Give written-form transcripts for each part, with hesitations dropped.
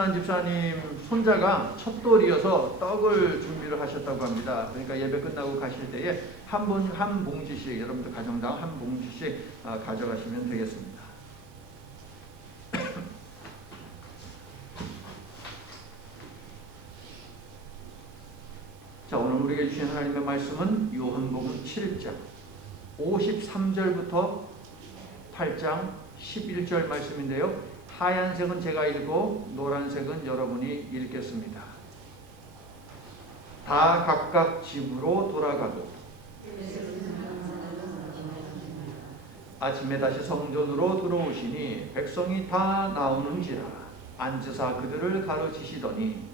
김순환 집사님 손자가 첫돌이어서 떡을 준비를 하셨다고 합니다. 그러니까 예배 끝나고 가실 때에 한 봉지씩, 여러분들 가정당 한 봉지씩 가져가시면 되겠습니다. 자, 오늘 우리에게 주신 하나님의 말씀은 요한복음 7장 53절부터 8장 11절 말씀인데요. 하얀색은 제가 읽고 노란색은 여러분이 읽겠습니다. 다 각각 집으로 돌아가고 아침에 다시 성전으로 들어오시니 백성이 다 나오는지라 앉으사 그들을 가르치시더니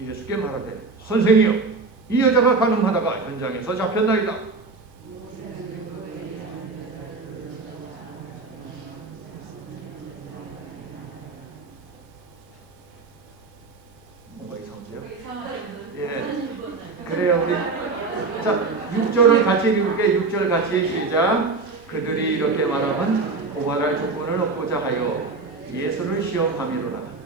예수께 말하되 선생이여 이 여자가 가늠하다가 현장에서 잡혔나이다. 뭔가 이상하세요? 예. 그래요. 우리 자 6절을 같이 읽을게. 6절 같이 시작. 그들이 이렇게 말하면 고발할 조건을 얻고자 하여 예수를 시험함이로라.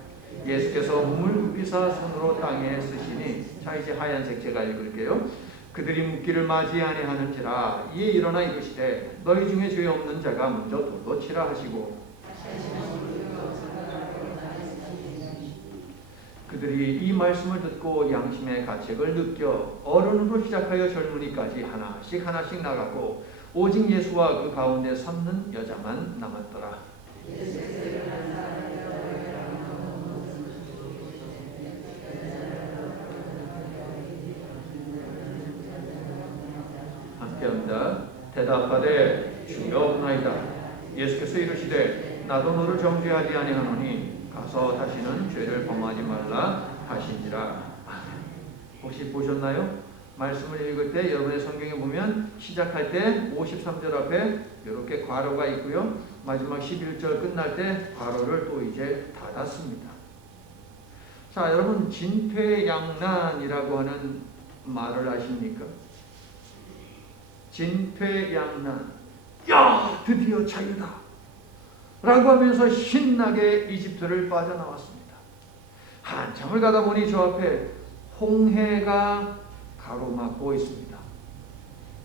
예수께서 몸을 굽히사 손으로 땅에 쓰시니, 자 이제 하얀색 제가 읽을게요. 그들이 묻기를 맞이 아니하는지라 이에 일어나 이르시되 너희 중에 죄 없는 자가 먼저 돌로 치라 하시고, 그들이 이 말씀을 듣고 양심의 가책을 느껴 어른으로 시작하여 젊은이까지 하나씩 하나씩 나갔고 오직 예수와 그 가운데 섰는 여자만 남았더라. 함께합니다. 대답하되 주여 없나이다. 예수께서 이르시되 나도 너를 정죄하지 아니하노니 가서 다시는 죄를 범하지 말라 하시니라. 혹시 보셨나요? 말씀을 읽을 때 여러분의 성경에 보면 시작할 때 53절 앞에 이렇게 괄호가 있고요. 마지막 11절 끝날 때 괄호를 또 이제 닫았습니다. 자, 여러분 진퇴양난이라고 하는 말을 아십니까? 진퇴양난. 야, 드디어 자유다 라고 하면서 신나게 이집트를 빠져나왔습니다. 한참을 가다 보니 저 앞에 홍해가 가로막고 있습니다.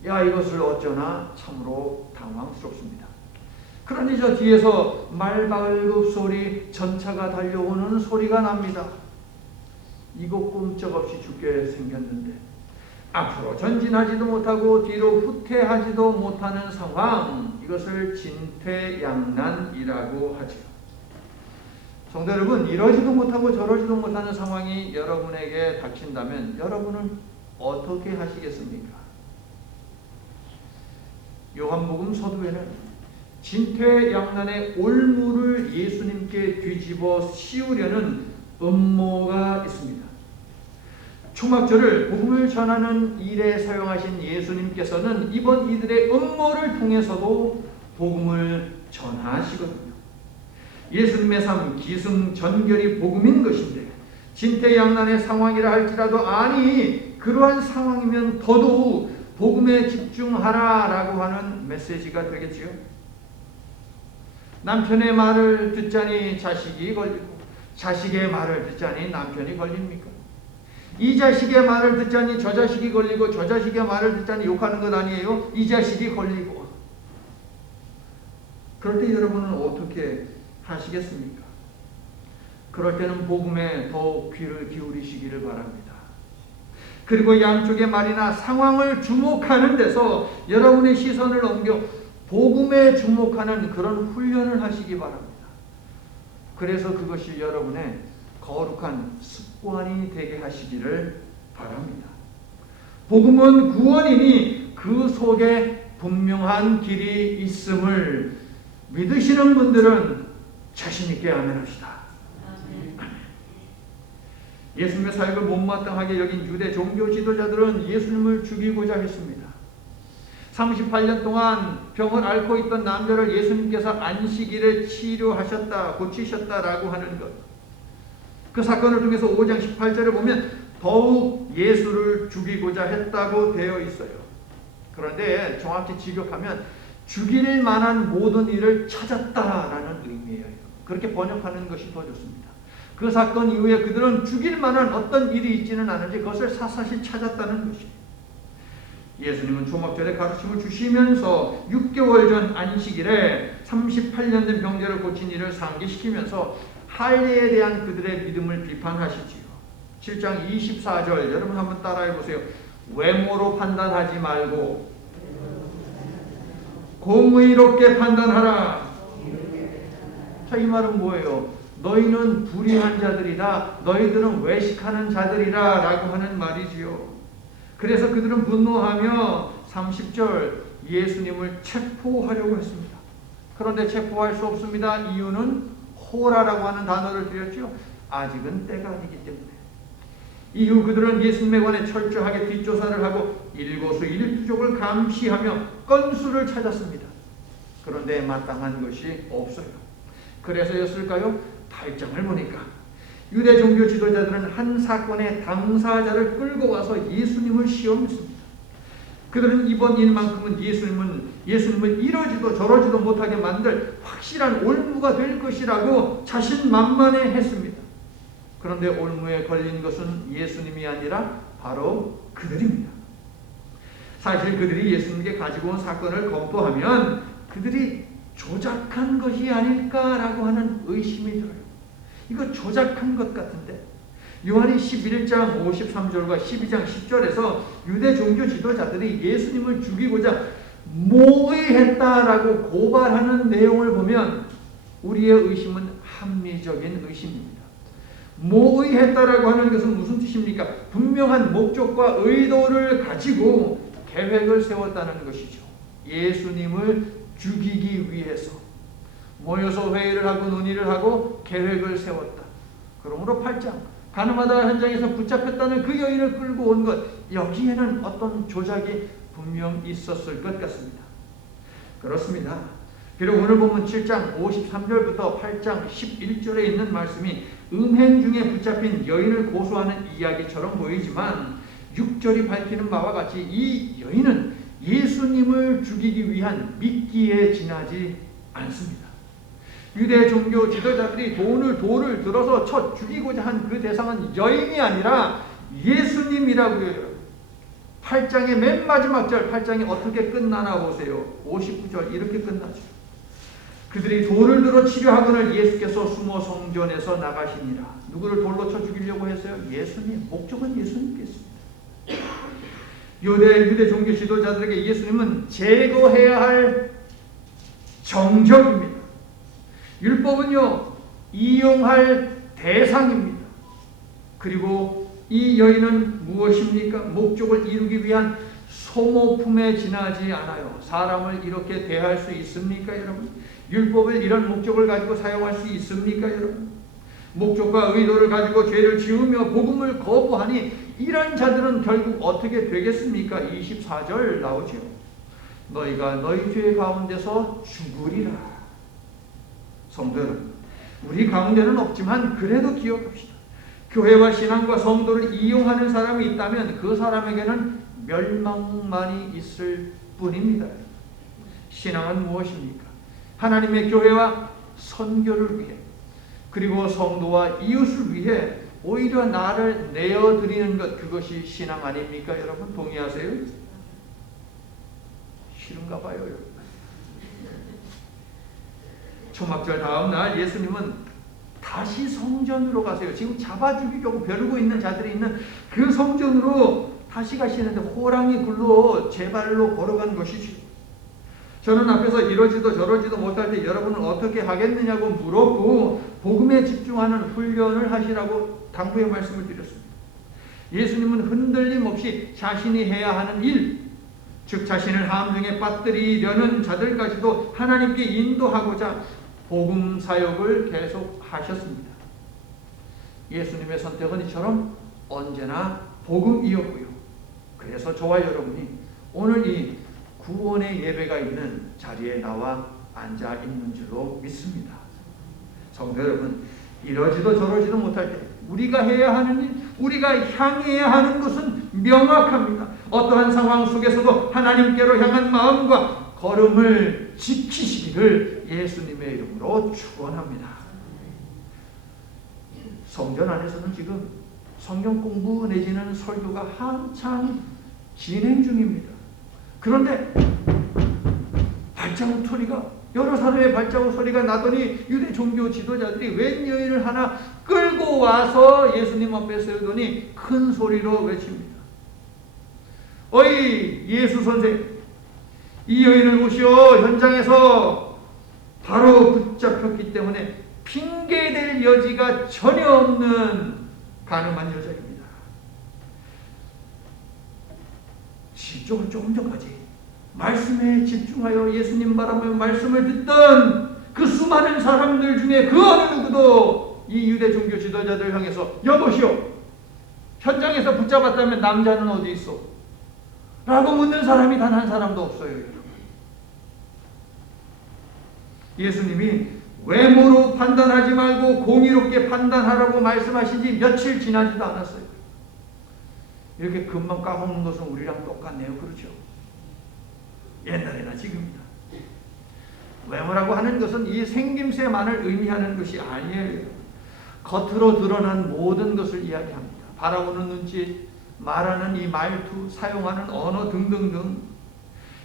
야, 이것을 어쩌나 참으로 당황스럽습니다. 그러니 저 뒤에서 말발굽 소리, 전차가 달려오는 소리가 납니다. 이거 꼼짝없이 죽게 생겼는데 앞으로 전진하지도 못하고 뒤로 후퇴하지도 못하는 상황, 이것을 진퇴양난이라고 하죠. 성도 여러분, 이러지도 못하고 저러지도 못하는 상황이 여러분에게 닥친다면 여러분은 어떻게 하시겠습니까? 요한복음 서두에는 진퇴양난의 올무를 예수님께 뒤집어 씌우려는 음모가 있습니다. 초막절을 복음을 전하는 일에 사용하신 예수님께서는 이번 이들의 음모를 통해서도 복음을 전하시거든요. 예수님의 삶 기승전결이 복음인 것인데 진퇴양난의 상황이라 할지라도 아니 그러한 상황이면 더더욱 복음에 집중하라라고 하는 메시지가 되겠지요. 남편의 말을 듣자니 자식이 걸리고 자식의 말을 듣자니 남편이 걸립니까? 이 자식의 말을 듣자니 저 자식이 걸리고 저 자식의 말을 듣자니 욕하는 것 아니에요? 이 자식이 걸리고. 그럴 때 여러분은 어떻게 하시겠습니까? 그럴 때는 복음에 더욱 귀를 기울이시기를 바랍니다. 그리고 양쪽의 말이나 상황을 주목하는 데서 여러분의 시선을 옮겨 복음에 주목하는 그런 훈련을 하시기 바랍니다. 그래서 그것이 여러분의 거룩한 습관이 되게 하시기를 바랍니다. 복음은 구원이니 그 속에 분명한 길이 있음을 믿으시는 분들은 자신 있게 아멘합시다. 예수님의 사역을 못마땅하게 여긴 유대 종교 지도자들은 예수님을 죽이고자 했습니다. 38년 동안 병을 앓고 있던 남자를 예수님께서 안식일에 치료하셨다, 고치셨다라고 하는 것. 그 사건을 통해서 5장 18절에 보면 더욱 예수를 죽이고자 했다고 되어 있어요. 그런데 정확히 직역하면 죽일 만한 모든 일을 찾았다라는 의미예요. 그렇게 번역하는 것이 더 좋습니다. 그 사건 이후에 그들은 죽일 만한 어떤 일이 있지는 않은지 그것을 사사시 찾았다는 것이에요. 예수님은 초막절에 가르침을 주시면서 6개월 전 안식일에 38년 된 병자를 고친 이를 상기시키면서 할례에 대한 그들의 믿음을 비판하시지요. 7장 24절 여러분 한번 따라해 보세요. 외모로 판단하지 말고 공의롭게 판단하라. 자, 이 말은 뭐예요? 너희는 불의한 자들이다. 너희들은 외식하는 자들이라 라고 하는 말이지요. 그래서 그들은 분노하며 30절 예수님을 체포하려고 했습니다. 그런데 체포할 수 없습니다. 이유는 호라라고 하는 단어를 들였죠. 아직은 때가 아니기 때문에. 이후 그들은 예수님에 관해 철저하게 뒷조사를 하고 일거수일투족을 감시하며 건수를 찾았습니다. 그런데 마땅한 것이 없어요. 그래서였을까요? 8장을 보니까 유대 종교 지도자들은 한 사건의 당사자를 끌고 와서 예수님을 시험했습니다. 그들은 이번 일만큼은 예수님을 이러지도 저러지도 못하게 만들 확실한 올무가 될 것이라고 자신만만해 했습니다. 그런데 올무에 걸린 것은 예수님이 아니라 바로 그들입니다. 사실 그들이 예수님께 가지고 온 사건을 검토하면 그들이 조작한 것이 아닐까라고 하는 의심이 들어요. 이거 조작한 것 같은데. 요한이 11장 53절과 12장 10절에서 유대 종교 지도자들이 예수님을 죽이고자 모의했다라고 고발하는 내용을 보면 우리의 의심은 합리적인 의심입니다. 모의했다라고 하는 것은 무슨 뜻입니까? 분명한 목적과 의도를 가지고 계획을 세웠다는 것이죠. 예수님을 죽이기 위해서 모여서 회의를 하고 논의를 하고 계획을 세웠다. 그러므로 8장 가늠하다 현장에서 붙잡혔다는 그 여인을 끌고 온 것, 여기에는 어떤 조작이 분명 있었을 것 같습니다. 그렇습니다. 비록 오늘 보면 7장 53절부터 8장 11절에 있는 말씀이 음행 중에 붙잡힌 여인을 고소하는 이야기처럼 보이지만 6절이 밝히는 바와 같이 이 여인은 예수님을 죽이기 위한 미끼에 지나지 않습니다. 유대 종교 지도자들이 돌을 들어서 쳐 죽이고자 한 그 대상은 여인이 아니라 예수님이라고 해요. 8장의 맨 마지막 절, 8장이 어떻게 끝나나 보세요. 59절 이렇게 끝나죠. 그들이 돌을 들어 치려하거늘 예수께서 숨어 성전에서 나가시니라. 누구를 돌로 쳐 죽이려고 했어요? 예수님. 목적은 예수님께습니다. 유대 종교 지도자들에게 예수님은 제거해야 할 정적입니다. 율법은요, 이용할 대상입니다. 그리고 이 여인은 무엇입니까? 목적을 이루기 위한 소모품에 지나지 않아요. 사람을 이렇게 대할 수 있습니까, 여러분? 율법을 이런 목적을 가지고 사용할 수 있습니까, 여러분? 목적과 의도를 가지고 죄를 지으며 복음을 거부하니 이런 자들은 결국 어떻게 되겠습니까? 24절 나오죠. 너희가 너희 죄 가운데서 죽으리라. 성도 여러분, 우리 가운데는 없지만 그래도 기억합시다. 교회와 신앙과 성도를 이용하는 사람이 있다면 그 사람에게는 멸망만이 있을 뿐입니다. 신앙은 무엇입니까? 하나님의 교회와 선교를 위해, 그리고 성도와 이웃을 위해 오히려 나를 내어드리는 것, 그것이 신앙 아닙니까? 여러분 동의하세요? 싫은가 봐요, 여러분. 초막절 다음 날 예수님은 다시 성전으로 가세요. 지금 잡아 죽이려고 벼르고 있는 자들이 있는 그 성전으로 다시 가시는데 호랑이 굴로 제 발로 걸어간 것이죠. 저는 앞에서 이러지도 저러지도 못할 때 여러분은 어떻게 하겠느냐고 물었고 복음에 집중하는 훈련을 하시라고 당부의 말씀을 드렸습니다. 예수님은 흔들림 없이 자신이 해야 하는 일, 즉 자신을 함정에 빠뜨리려는 자들까지도 하나님께 인도하고자 복음 사역을 계속 하셨습니다. 예수님의 선택은 이처럼 언제나 복음이었고요. 그래서 저와 여러분이 오늘 이 구원의 예배가 있는 자리에 나와 앉아 있는 줄로 믿습니다. 성도 여러분, 이러지도 저러지도 못할 때 우리가 해야 하는 일, 우리가 향해야 하는 것은 명확합니다. 어떠한 상황 속에서도 하나님께로 향한 마음과 걸음을 지키시기를 예수님의 이름으로 축원합니다. 성전 안에서는 지금 성경 공부 내지는 설교가 한창 진행 중입니다. 그런데 발자국 소리가, 여러 사람의 발자국 소리가 나더니 유대 종교 지도자들이 웬 여인을 하나 끌고 와서 예수님 앞에 세우더니 큰 소리로 외칩니다. 어이 예수 선생, 이 여인을 보시오. 현장에서 바로 붙잡혔기 때문에 핑계댈 여지가 전혀 없는 가늠한 여자입니다. 조금 전까지 말씀에 집중하여 예수님 바라며 말씀을 듣던 그 수많은 사람들 중에 그 어느 누구도 이 유대 종교 지도자들 향해서 여보시오, 현장에서 붙잡았다면 남자는 어디 있어? 라고 묻는 사람이 단 한 사람도 없어요. 예수님이 외모로 판단하지 말고 공의롭게 판단하라고 말씀하신 지 며칠 지나지도 않았어요. 이렇게 금방 까먹는 것은 우리랑 똑같네요. 그렇죠? 옛날이나 지금이나. 외모라고 하는 것은 이 생김새만을 의미하는 것이 아니에요. 겉으로 드러난 모든 것을 이야기합니다. 바라보는 눈짓, 말하는 이 말투, 사용하는 언어 등등등.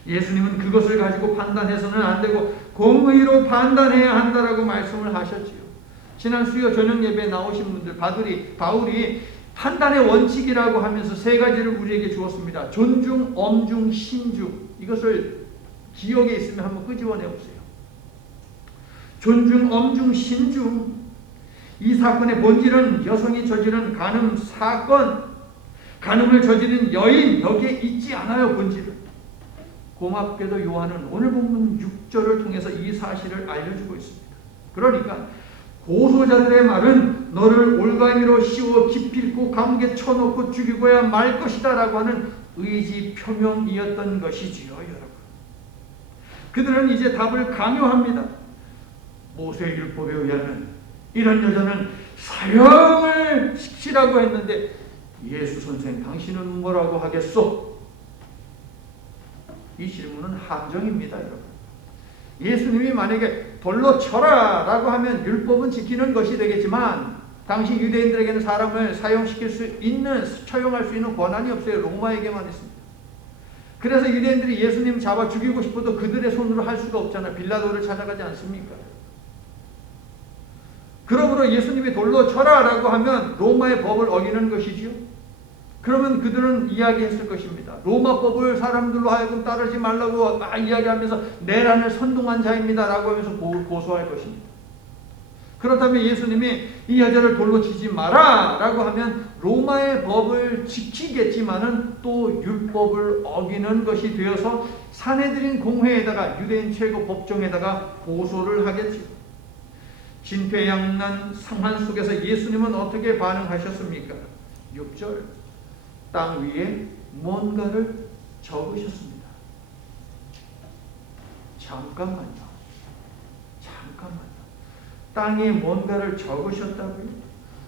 예수님은 그것을 가지고 판단해서는 안 되고 공의로 판단해야 한다라고 말씀을 하셨지요. 지난 수요 저녁 예배에 나오신 분들, 바울이 판단의 원칙이라고 하면서 세 가지를 우리에게 주었습니다. 존중, 엄중, 신중. 이것을 기억에 있으면 한번 끄집어내 보세요. 존중, 엄중, 신중. 이 사건의 본질은 여성이 저지른 간음 사건, 간음을 저지른 여인, 여기에 있지 않아요. 본질은. 고맙게도 요한은 오늘 본문 6절을 통해서 이 사실을 알려주고 있습니다. 그러니까 고소자들의 말은 너를 올가미로 씌워 기필코 감옥에 쳐놓고 죽이고야 말 것이다 라고 하는 의지 표명이었던 것이지요. 여러분, 그들은 이제 답을 강요합니다. 모세의 율법에 의하면 이런 여자는 사형을 시키라고 했는데 예수 선생, 당신은 뭐라고 하겠소? 이 질문은 함정입니다. 여러분, 예수님이 만약에 돌로 쳐라 라고 하면 율법은 지키는 것이 되겠지만 당시 유대인들에게는 사람을 사형시킬 수 있는, 처형할 수 있는 권한이 없어요. 로마에게만 있습니다. 그래서 유대인들이 예수님 잡아 죽이고 싶어도 그들의 손으로 할 수가 없잖아요. 빌라도를 찾아가지 않습니까? 그러므로 예수님이 돌로 쳐라 라고 하면 로마의 법을 어기는 것이지요. 그러면 그들은 이야기했을 것입니다. 로마법을 사람들로 하여금 따르지 말라고 막 이야기하면서 내란을 선동한 자입니다 라고 하면서 고소할 것입니다. 그렇다면 예수님이 이 여자를 돌로 치지 마라 라고 하면 로마의 법을 지키겠지만은 또 율법을 어기는 것이 되어서 산헤드린 공회에다가, 유대인 최고 법정에다가 고소를 하겠죠. 진퇴양난 상황 속에서 예수님은 어떻게 반응하셨습니까? 6절, 땅 위에 뭔가를 적으셨습니다. 잠깐만요. 땅에 뭔가를 적으셨다고요?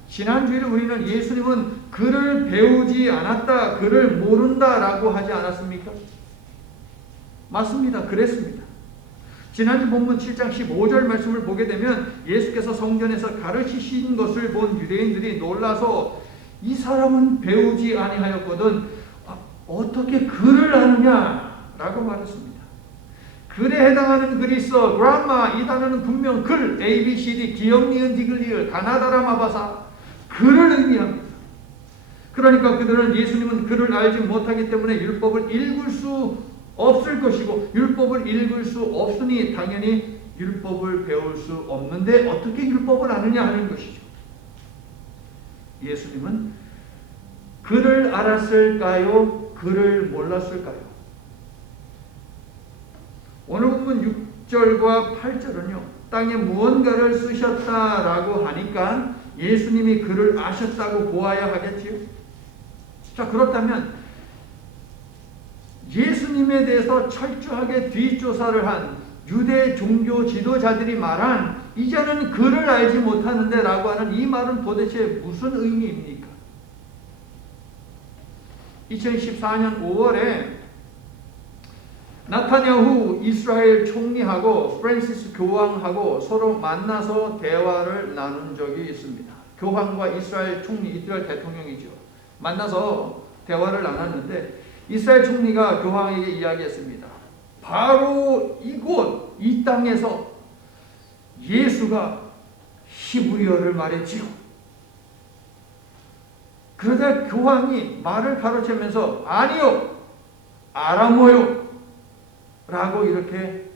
지난주에 우리는 예수님은 글을 배우지 않았다, 글을 모른다 라고 하지 않았습니까? 맞습니다. 그랬습니다. 지난주 본문 7장 15절 말씀을 보게 되면 예수께서 성전에서 가르치신 것을 본 유대인들이 놀라서 이 사람은 배우지 아니하였거든 어떻게 글을 아느냐 라고 말했습니다. 글에 해당하는 글이 있어. 그라마, 이 단어는 분명 글, A, B, C, D, 기역, 니은, 디귿, 리을, 가나다라, 마바사, 글을 의미합니다. 그러니까 그들은 예수님은 글을 알지 못하기 때문에 율법을 읽을 수 없을 것이고, 율법을 읽을 수 없으니 당연히 율법을 배울 수 없는데 어떻게 율법을 아느냐 하는 것이죠. 예수님은 글을 알았을까요? 글을 몰랐을까요? 오늘 본문 6절과 8절은요. 땅에 무언가를 쓰셨다라고 하니까 예수님이 글을 아셨다고 보아야 하겠지요. 자, 그렇다면 예수님에 대해서 철저하게 뒷조사를 한 유대 종교 지도자들이 말한 이제는 글을 알지 못하는데 라고 하는 이 말은 도대체 무슨 의미입니까? 2014년 5월에 나타냐후 이스라엘 총리하고 프란시스 교황하고 서로 만나서 대화를 나눈 적이 있습니다. 교황과 이스라엘 총리, 이스라엘 대통령이죠. 만나서 대화를 나눴는데 이스라엘 총리가 교황에게 이야기했습니다. 바로 이곳 이 땅에서 예수가 히브리어를 말했지요. 그러자 교황이 말을 가로채면서 아니요, 아람어요 라고 이렇게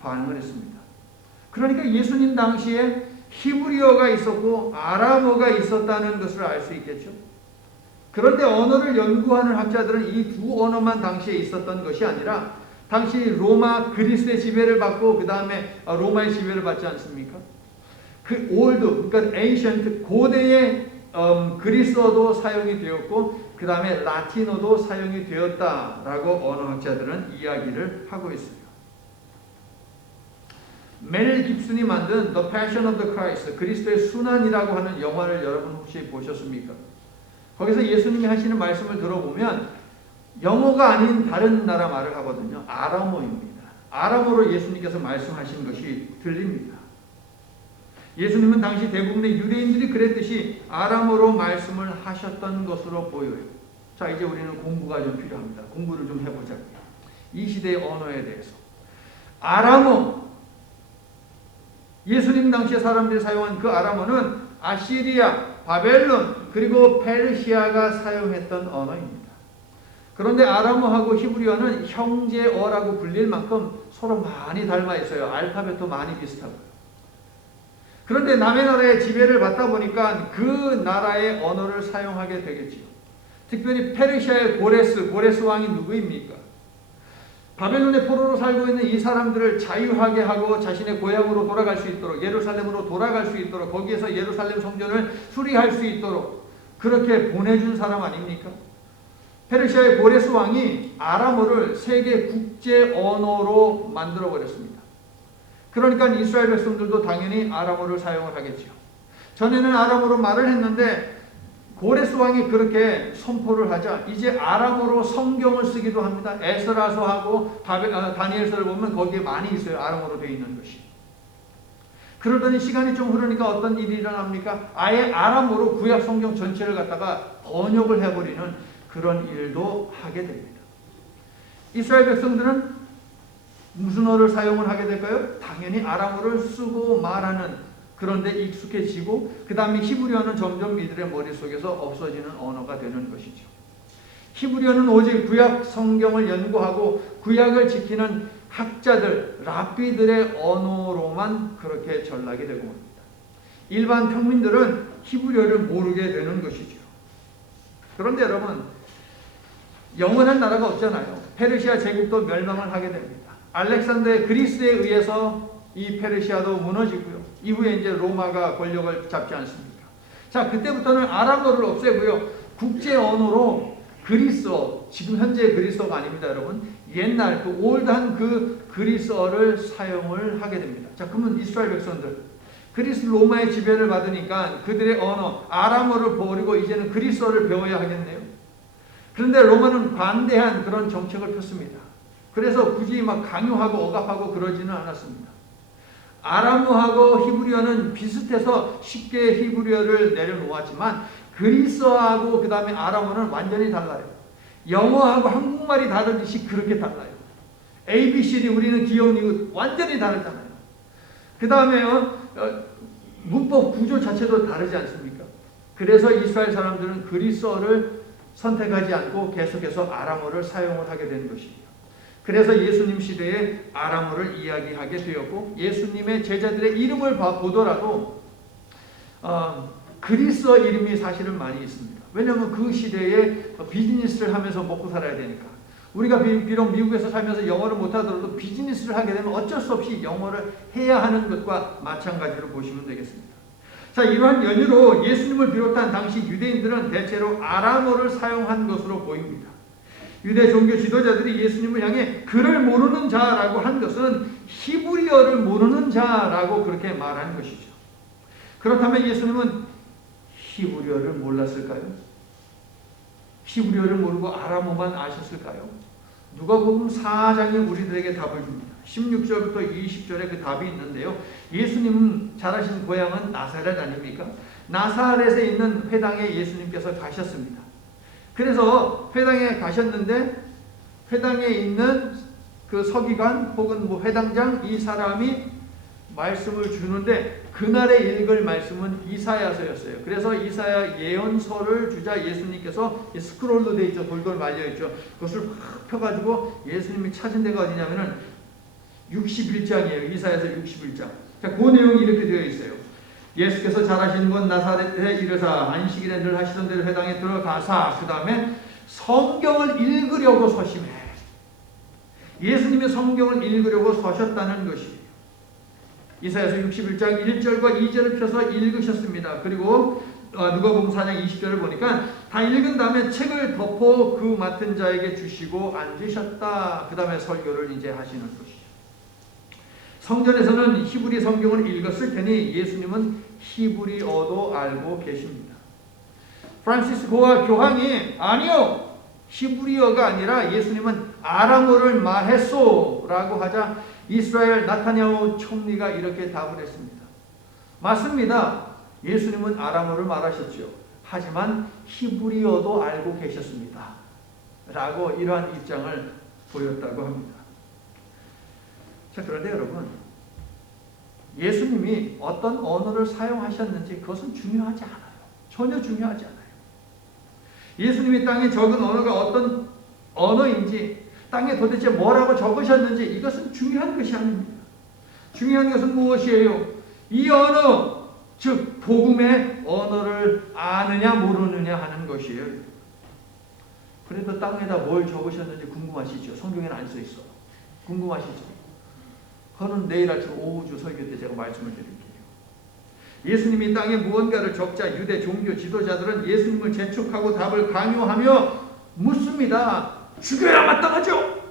반응을 했습니다. 그러니까 예수님 당시에 히브리어가 있었고 아람어가 있었다는 것을 알 수 있겠죠. 그런데 언어를 연구하는 학자들은 이 두 언어만 당시에 있었던 것이 아니라 당시 로마 그리스의 지배를 받고 그 다음에 로마의 지배를 받지 않습니까? 그 올드, 그러니까 ancient, 고대의 그리스어도 사용이 되었고 그 다음에 라틴어도 사용이 되었다라고 언어학자들은 이야기를 하고 있어요. 멜 깁슨이 만든 The Passion of the Christ, 그리스도의 순환이라고 하는 영화를 여러분 혹시 보셨습니까? 거기서 예수님이 하시는 말씀을 들어보면 영어가 아닌 다른 나라 말을 하거든요. 아람어입니다. 아람어로 예수님께서 말씀하신 것이 들립니다. 예수님은 당시 대부분의 유대인들이 그랬듯이 아람어로 말씀을 하셨던 것으로 보여요. 자, 이제 우리는 공부가 좀 필요합니다. 공부를 좀 해보자고요. 이 시대의 언어에 대해서. 아람어. 예수님 당시에 사람들이 사용한 그 아람어는 아시리아, 바벨론, 그리고 페르시아가 사용했던 언어입니다. 그런데 아람어하고 히브리어는 형제어라고 불릴 만큼 서로 많이 닮아 있어요. 알파벳도 많이 비슷하고요. 그런데 남의 나라의 지배를 받다 보니까 그 나라의 언어를 사용하게 되겠지요. 특별히 페르시아의 고레스 왕이 누구입니까? 바벨론의 포로로 살고 있는 이 사람들을 자유하게 하고 자신의 고향으로 돌아갈 수 있도록, 예루살렘으로 돌아갈 수 있도록, 거기에서 예루살렘 성전을 수리할 수 있도록 그렇게 보내준 사람 아닙니까? 페르시아의 고레스 왕이 아람어를 세계 국제 언어로 만들어 버렸습니다. 그러니까 이스라엘 백성들도 당연히 아람어를 사용을 하겠죠. 전에는 아람어로 말을 했는데 고레스 왕이 그렇게 선포를 하자 이제 아람어로 성경을 쓰기도 합니다. 에스라서하고 다니엘서를 보면 거기에 많이 있어요. 아람어로 되어 있는 것이. 그러더니 시간이 좀 흐르니까 어떤 일이 일어납니까? 아예 아람어로 구약 성경 전체를 갖다가 번역을 해버리는 그런 일도 하게 됩니다. 이스라엘 백성들은 무슨 어를 사용을 하게 될까요? 당연히 아람어를 쓰고 말하는, 그런데 익숙해지고 그 다음에 히브리어는 점점 이들의 머릿속에서 없어지는 언어가 되는 것이죠. 히브리어는 오직 구약 성경을 연구하고 구약을 지키는 학자들, 랍비들의 언어로만 그렇게 전락이 되고 옵니다. 일반 평민들은 히브리어를 모르게 되는 것이죠. 그런데 여러분, 영원한 나라가 없잖아요. 페르시아 제국도 멸망을 하게 됩니다. 알렉산더의 그리스에 의해서 이 페르시아도 무너지고요. 이후에 이제 로마가 권력을 잡지 않습니까? 자, 그때부터는 아람어를 없애고요. 국제 언어로 그리스어, 지금 현재 그리스어가 아닙니다, 여러분. 옛날 그 올드한 그 그리스어를 사용을 하게 됩니다. 자, 그러면 이스라엘 백성들, 그리스 로마의 지배를 받으니까 그들의 언어, 아람어를 버리고 이제는 그리스어를 배워야 하겠네요. 그런데 로마는 반대한 그런 정책을 폈습니다. 그래서 굳이 막 강요하고 억압하고 그러지는 않았습니다. 아람어하고 히브리어는 비슷해서 쉽게 히브리어를 내려놓았지만 그리스어하고 그 다음에 아람어는 완전히 달라요. 영어하고 한국말이 다르듯이 그렇게 달라요. ABCD 우리는 기억, 니은 완전히 다르잖아요. 그 다음에 문법 구조 자체도 다르지 않습니까? 그래서 이스라엘 사람들은 그리스어를 선택하지 않고 계속해서 아람어를 사용을 하게 된 것입니다. 그래서 예수님 시대에 아람어를 이야기하게 되었고 예수님의 제자들의 이름을 보더라도 그리스어 이름이 사실은 많이 있습니다. 왜냐하면 그 시대에 비즈니스를 하면서 먹고 살아야 되니까. 우리가 비록 미국에서 살면서 영어를 못하더라도 비즈니스를 하게 되면 어쩔 수 없이 영어를 해야 하는 것과 마찬가지로 보시면 되겠습니다. 자, 이러한 연유로 예수님을 비롯한 당시 유대인들은 대체로 아람어를 사용한 것으로 보입니다. 유대 종교 지도자들이 예수님을 향해 그를 모르는 자라고 한 것은 히브리어를 모르는 자라고 그렇게 말한 것이죠. 그렇다면 예수님은 히브리어를 몰랐을까요? 히브리어를 모르고 아람어만 아셨을까요? 누가복음 4장이 우리들에게 답을 줍니다. 16절부터 20절에 그 답이 있는데요. 예수님 자라신 고향은 나사렛 아닙니까? 나사렛에 있는 회당에 예수님께서 가셨습니다. 그래서 회당에 가셨는데 회당에 있는 그 서기관 혹은 뭐 회당장 이 사람이 말씀을 주는데 그날에 읽을 말씀은 이사야서였어요. 그래서 이사야 예언서를 주자 예수님께서 스크롤로 되어 있죠. 돌돌 말려 있죠. 그것을 확 펴가지고 예수님이 찾은 데가 어디냐면은 61장이에요. 이사야서 61장. 자, 그 내용이 이렇게 되어 있어요. 예수께서 자라신 곳 나사렛에 이르사 안식일에 늘 하시던 대로 회당에 들어가사 그 다음에 성경을 읽으려고 서심해. 예수님이 성경을 읽으려고 서셨다는 것이 이사야서 61장 1절과 2절을 펴서 읽으셨습니다. 그리고 누가복음 4장 20절을 보니까 다 읽은 다음에 책을 덮어 그 맡은 자에게 주시고 앉으셨다. 그 다음에 설교를 이제 하시는 것이죠. 성전에서는 히브리 성경을 읽었을 테니 예수님은 히브리어도 알고 계십니다. 프란시스코와 교황이 아니요 히브리어가 아니라 예수님은 아람어를 말했소 라고 하자 이스라엘 나타냐후 총리가 이렇게 답을 했습니다. 맞습니다. 예수님은 아람어를 말하셨죠. 하지만 히브리어도 알고 계셨습니다. 라고 이러한 입장을 보였다고 합니다. 자, 그런데 여러분, 예수님이 어떤 언어를 사용하셨는지 그것은 중요하지 않아요. 전혀 중요하지 않아요. 예수님이 땅에 적은 언어가 어떤 언어인지, 땅에 도대체 뭐라고 적으셨는지 이것은 중요한 것이 아닙니다. 중요한 것은 무엇이에요? 이 언어, 즉 복음의 언어를 아느냐 모르느냐 하는 것이에요. 그래도 땅에다 뭘 적으셨는지 궁금하시죠? 성경에는 안 써 있어. 궁금하시죠? 그거는 내일 아침 오후주 설교 때 제가 말씀을 드릴게요. 예수님이 땅에 무언가를 적자 유대 종교 지도자들은 예수님을 재촉하고 답을 강요하며 묻습니다. 죽여야 마땅하죠?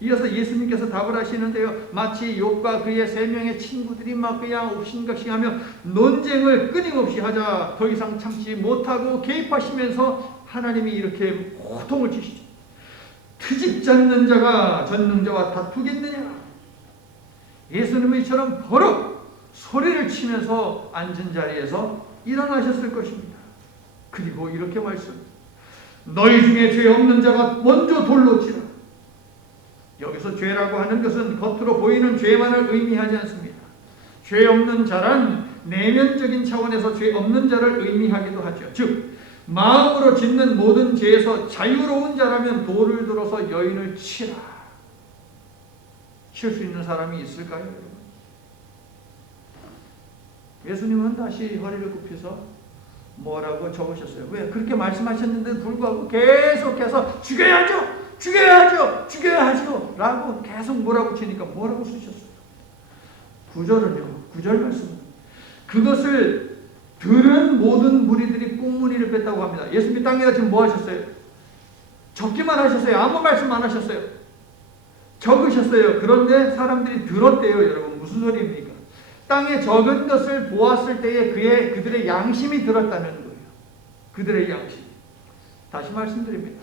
이어서 예수님께서 답을 하시는데요. 마치 욥과 그의 3명의 친구들이 막 그냥 옥신각신하며 논쟁을 끊임없이 하자 더 이상 참지 못하고 개입하시면서 하나님이 이렇게 고통을 주시죠. 트집 잡는 자가 전능자와 다투겠느냐? 예수님이 이처럼 버럭 소리를 치면서 앉은 자리에서 일어나셨을 것입니다. 그리고 이렇게 말씀합니다. 너희 중에 죄 없는 자가 먼저 돌로 치라. 여기서 죄라고 하는 것은 겉으로 보이는 죄만을 의미하지 않습니다. 죄 없는 자란 내면적인 차원에서 죄 없는 자를 의미하기도 하죠. 즉 마음으로 짓는 모든 죄에서 자유로운 자라면 돌을 들어서 여인을 치라. 칠 수 있는 사람이 있을까요? 예수님은 다시 허리를 굽혀서 뭐라고 적으셨어요? 왜? 그렇게 말씀하셨는데도 불구하고 계속해서 죽여야죠! 죽여야죠! 죽여야죠! 라고 계속 뭐라고 치니까 뭐라고 쓰셨어요? 9절은요. 9절 말씀. 그것을 들은 모든 무리들이 꽁무니를 뺐다고 합니다. 예수님이 땅에다 지금 뭐 하셨어요? 적기만 하셨어요. 아무 말씀 안 하셨어요. 적으셨어요. 그런데 사람들이 들었대요. 여러분 무슨 소리입니까? 땅에 적은 것을 보았을 때에 그들의 양심이 들었다는 거예요. 그들의 양심. 다시 말씀드립니다.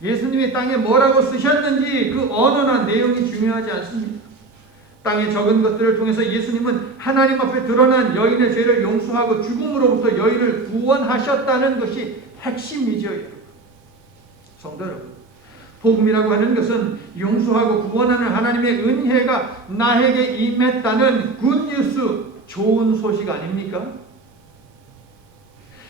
예수님이 땅에 뭐라고 쓰셨는지 그 언어나 내용이 중요하지 않습니다. 땅에 적은 것들을 통해서 예수님은 하나님 앞에 드러난 여인의 죄를 용서하고 죽음으로부터 여인을 구원하셨다는 것이 핵심이죠. 성도 여러분, 복음이라고 하는 것은 용서하고 구원하는 하나님의 은혜가 나에게 임했다는 굿뉴스, 좋은 소식 아닙니까?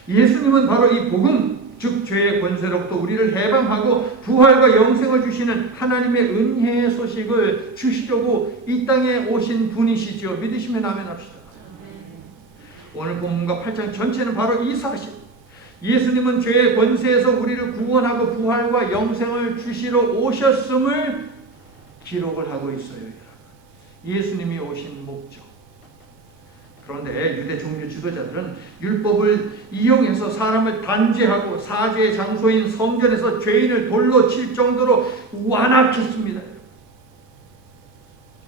예수님은 바로 이 복음, 즉 죄의 권세로부터 우리를 해방하고 부활과 영생을 주시는 하나님의 은혜의 소식을 주시려고 이 땅에 오신 분이시죠. 믿으시면 아멘합시다. 오늘 본문과 8장 전체는 바로 이 사실. 예수님은 죄의 권세에서 우리를 구원하고 부활과 영생을 주시러 오셨음을 기록을 하고 있어요. 예수님이 오신 목적. 그런데 유대 종교 지도자들은 율법을 이용해서 사람을 단죄하고 사죄의 장소인 성전에서 죄인을 돌로 칠 정도로 완악했습니다.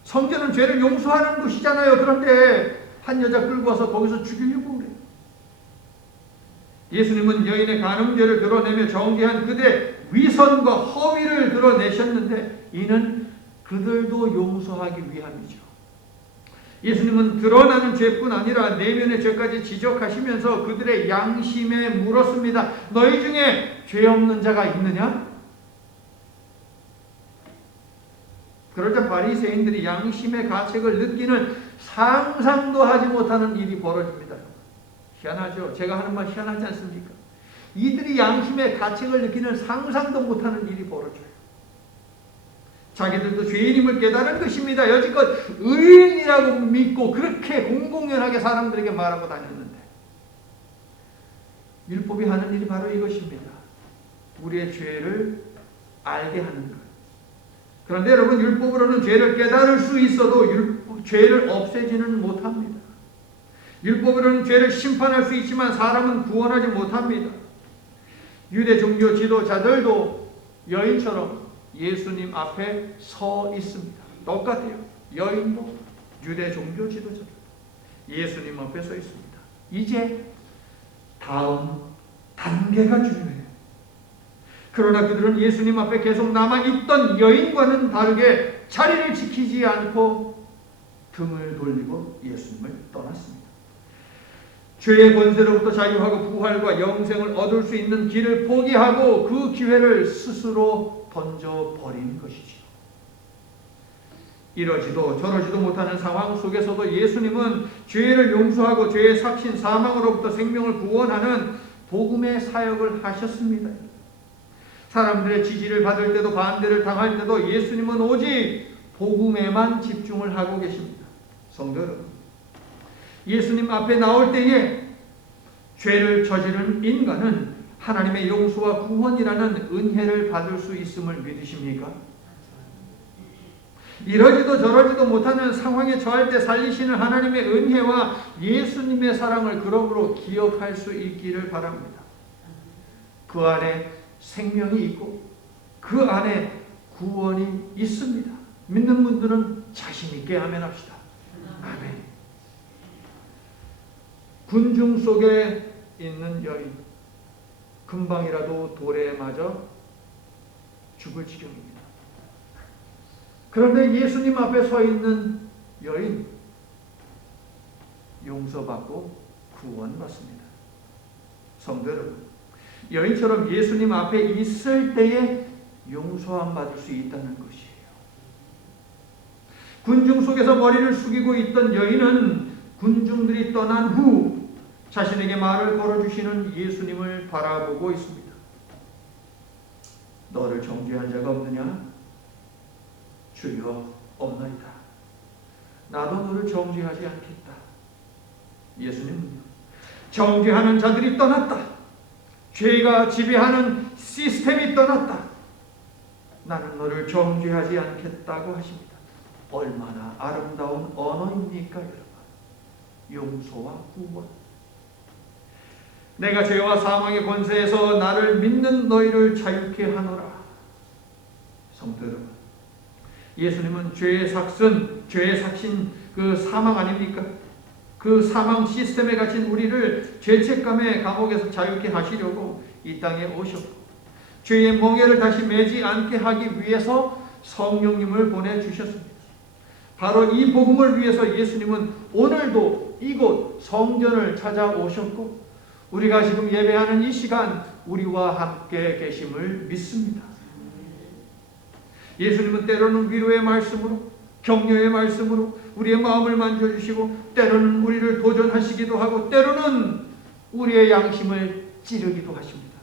성전은 죄를 용서하는 곳이잖아요. 그런데 한 여자 끌고 와서 거기서 죽이려고 그래요. 예수님은 여인의 간음죄를 드러내며 정죄한 그들의 위선과 허위를 드러내셨는데 이는 그들도 용서하기 위함이죠. 예수님은 드러나는 죄뿐 아니라 내면의 죄까지 지적하시면서 그들의 양심에 물었습니다. 너희 중에 죄 없는 자가 있느냐? 그러자 바리새인들이 양심의 가책을 느끼는 상상도 하지 못하는 일이 벌어집니다. 희한하죠? 제가 하는 말 희한하지 않습니까? 이들이 양심의 가책을 느끼는 상상도 못하는 일이 벌어져요. 자기들도 죄인임을 깨달은 것입니다. 여지껏 의인이라고 믿고 그렇게 공공연하게 사람들에게 말하고 다녔는데 율법이 하는 일이 바로 이것입니다. 우리의 죄를 알게 하는 것. 그런데 여러분, 율법으로는 죄를 깨달을 수 있어도 죄를 없애지는 못합니다. 율법으로는 죄를 심판할 수 있지만 사람은 구원하지 못합니다. 유대 종교 지도자들도 여인처럼 예수님 앞에 서 있습니다. 똑같아요. 여인도 유대 종교 지도자들 예수님 앞에 서 있습니다. 이제 다음 단계가 중요해요. 그러나 그들은 예수님 앞에 계속 남아있던 여인과는 다르게 자리를 지키지 않고 등을 돌리고 예수님을 떠났습니다. 죄의 권세로부터 자유하고 부활과 영생을 얻을 수 있는 길을 포기하고 그 기회를 스스로 던져버린 것이죠. 이러지도 저러지도 못하는 상황 속에서도 예수님은 죄를 용서하고 죄의 삭신 사망으로부터 생명을 구원하는 복음의 사역을 하셨습니다. 사람들의 지지를 받을 때도 반대를 당할 때도 예수님은 오직 복음에만 집중을 하고 계십니다. 성도 여러분, 예수님 앞에 나올 때에 죄를 저지른 인간은 하나님의 용서와 구원이라는 은혜를 받을 수 있음을 믿으십니까? 이러지도 저러지도 못하는 상황에 처할 때 살리시는 하나님의 은혜와 예수님의 사랑을 그러므로 기억할 수 있기를 바랍니다. 그 안에 생명이 있고 그 안에 구원이 있습니다. 믿는 분들은 자신 있게 아멘합시다. 아멘. 군중 속에 있는 여인, 금방이라도 돌에 맞아 죽을 지경입니다. 그런데 예수님 앞에 서 있는 여인, 용서받고 구원받습니다. 성도 여러분, 여인처럼 예수님 앞에 있을 때에 용서함 받을 수 있다는 것이에요. 군중 속에서 머리를 숙이고 있던 여인은 군중들이 떠난 후 자신에게 말을 걸어주시는 예수님을 바라보고 있습니다. 너를 정죄한 자가 없느냐? 주여 없나이다. 나도 너를 정죄하지 않겠다. 예수님은요, 정죄하는 자들이 떠났다. 죄가 지배하는 시스템이 떠났다. 나는 너를 정죄하지 않겠다고 하십니다. 얼마나 아름다운 언어입니까, 여러분? 용서와 구원. 내가 죄와 사망의 권세에서 나를 믿는 너희를 자유케 하노라. 성도 여러분, 예수님은 죄의 삭신 그 사망 아닙니까? 그 사망 시스템에 갇힌 우리를 죄책감의 감옥에서 자유케 하시려고 이 땅에 오셨고, 죄의 멍에를 다시 매지 않게 하기 위해서 성령님을 보내주셨습니다. 바로 이 복음을 위해서 예수님은 오늘도 이곳 성전을 찾아오셨고, 우리가 지금 예배하는 이 시간 우리와 함께 계심을 믿습니다. 예수님은 때로는 위로의 말씀으로, 격려의 말씀으로 우리의 마음을 만져주시고, 때로는 우리를 도전하시기도 하고, 때로는 우리의 양심을 찌르기도 하십니다.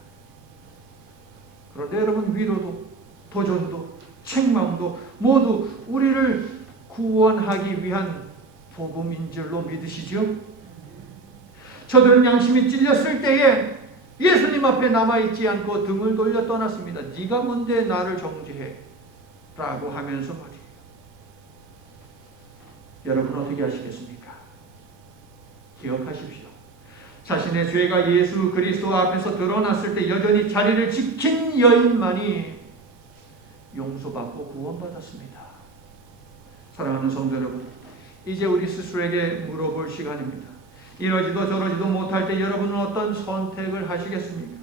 그런데 여러분, 위로도 도전도 책망도 모두 우리를 구원하기 위한 복음인 줄로 믿으시죠? 저들은 양심이 찔렸을 때에 예수님 앞에 남아있지 않고 등을 돌려 떠났습니다. 네가 뭔데 나를 정죄해? 라고 하면서 말이에요. 여러분 어떻게 하시겠습니까? 기억하십시오. 자신의 죄가 예수 그리스도 앞에서 드러났을 때 여전히 자리를 지킨 여인만이 용서받고 구원받았습니다. 사랑하는 성도 여러분, 이제 우리 스스로에게 물어볼 시간입니다. 이러지도 저러지도 못할 때 여러분은 어떤 선택을 하시겠습니까?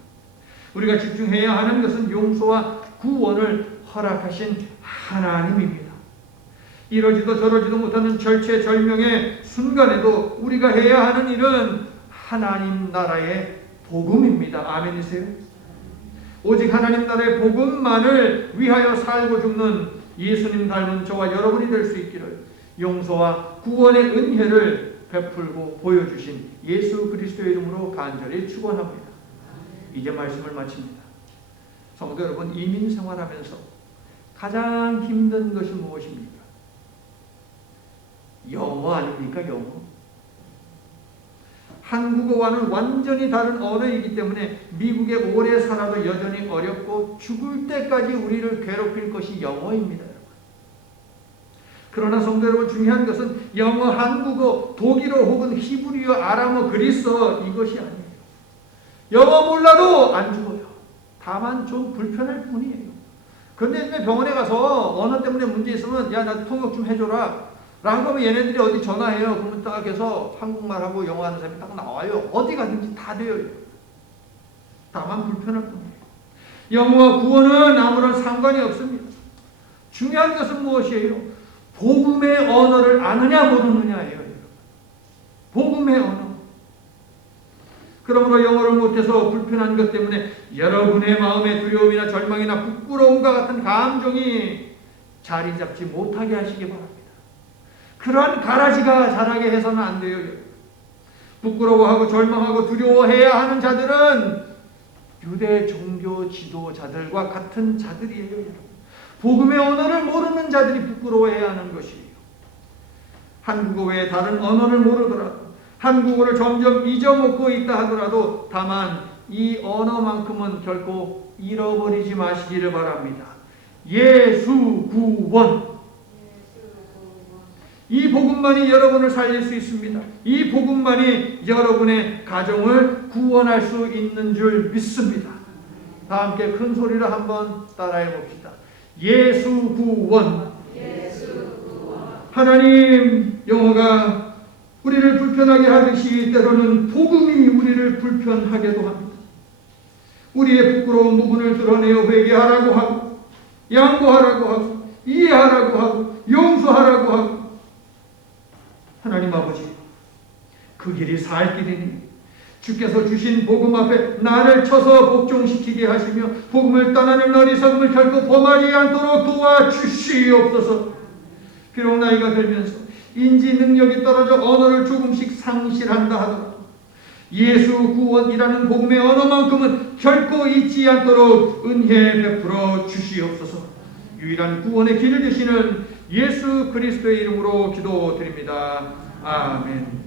우리가 집중해야 하는 것은 용서와 구원을 허락하신 하나님입니다. 이러지도 저러지도 못하는 절체절명의 순간에도 우리가 해야 하는 일은 하나님 나라의 복음입니다. 아멘이세요? 오직 하나님 나라의 복음만을 위하여 살고 죽는 예수님 닮은 저와 여러분이 될 수 있기를 용서와 구원의 은혜를 베풀고 보여주신 예수 그리스도의 이름으로 간절히 축원합니다. 이제 말씀을 마칩니다. 성도 여러분, 이민 생활하면서 가장 힘든 것이 무엇입니까? 영어 아닙니까? 영어. 한국어와는 완전히 다른 언어이기 때문에 미국에 오래 살아도 여전히 어렵고 죽을 때까지 우리를 괴롭힐 것이 영어입니다. 그러나 성도 여러분, 중요한 것은 영어, 한국어, 독일어 혹은 히브리어, 아람어, 그리스어 이것이 아니에요. 영어 몰라도 안 죽어요. 다만 좀 불편할 뿐이에요. 그런데 병원에 가서 언어 때문에 문제 있으면 야, 나 통역 좀 해줘라 라고 하면 얘네들이 어디 전화해요. 그러면 딱 해서 한국말하고 영어 하는 사람이 딱 나와요. 어디 가든지 다 돼요. 다만 불편할 뿐이에요. 영어와 구원은 아무런 상관이 없습니다. 중요한 것은 무엇이에요? 복음의 언어를 아느냐 모르느냐예요. 복음의 언어. 그러므로 영어를 못해서 불편한 것 때문에 여러분의 마음에 두려움이나 절망이나 부끄러움과 같은 감정이 자리 잡지 못하게 하시기 바랍니다. 그러한 가라지가 자라게 해서는 안 돼요. 부끄러워하고 절망하고 두려워해야 하는 자들은 유대 종교 지도자들과 같은 자들이에요. 복음의 언어를 모르는 자들이 부끄러워해야 하는 것이에요. 한국어 외에 다른 언어를 모르더라도 한국어를 점점 잊어먹고 있다 하더라도 다만 이 언어만큼은 결코 잃어버리지 마시기를 바랍니다. 예수 구원. 이 복음만이 여러분을 살릴 수 있습니다. 이 복음만이 여러분의 가정을 구원할 수 있는 줄 믿습니다. 다 함께 큰 소리로 한번 따라해 봅시다. 예수 구원. 하나님, 영어가 우리를 불편하게 하듯이 때로는 복음이 우리를 불편하게도 합니다. 우리의 부끄러운 부분을 드러내어 회개하라고 하고 양보하라고 하고 이해하라고 하고 용서하라고 하고 하나님 아버지, 그 길이 살 길이니 주께서 주신 복음 앞에 나를 쳐서 복종시키게 하시며 복음을 떠나는 어리석음을 결코 범하지 않도록 도와주시옵소서. 비록 나이가 들면서 인지 능력이 떨어져 언어를 조금씩 상실한다 하더라도 예수 구원이라는 복음의 언어만큼은 결코 잊지 않도록 은혜 베풀어 주시옵소서. 유일한 구원의 길을 되시는 예수 그리스도의 이름으로 기도드립니다. 아멘.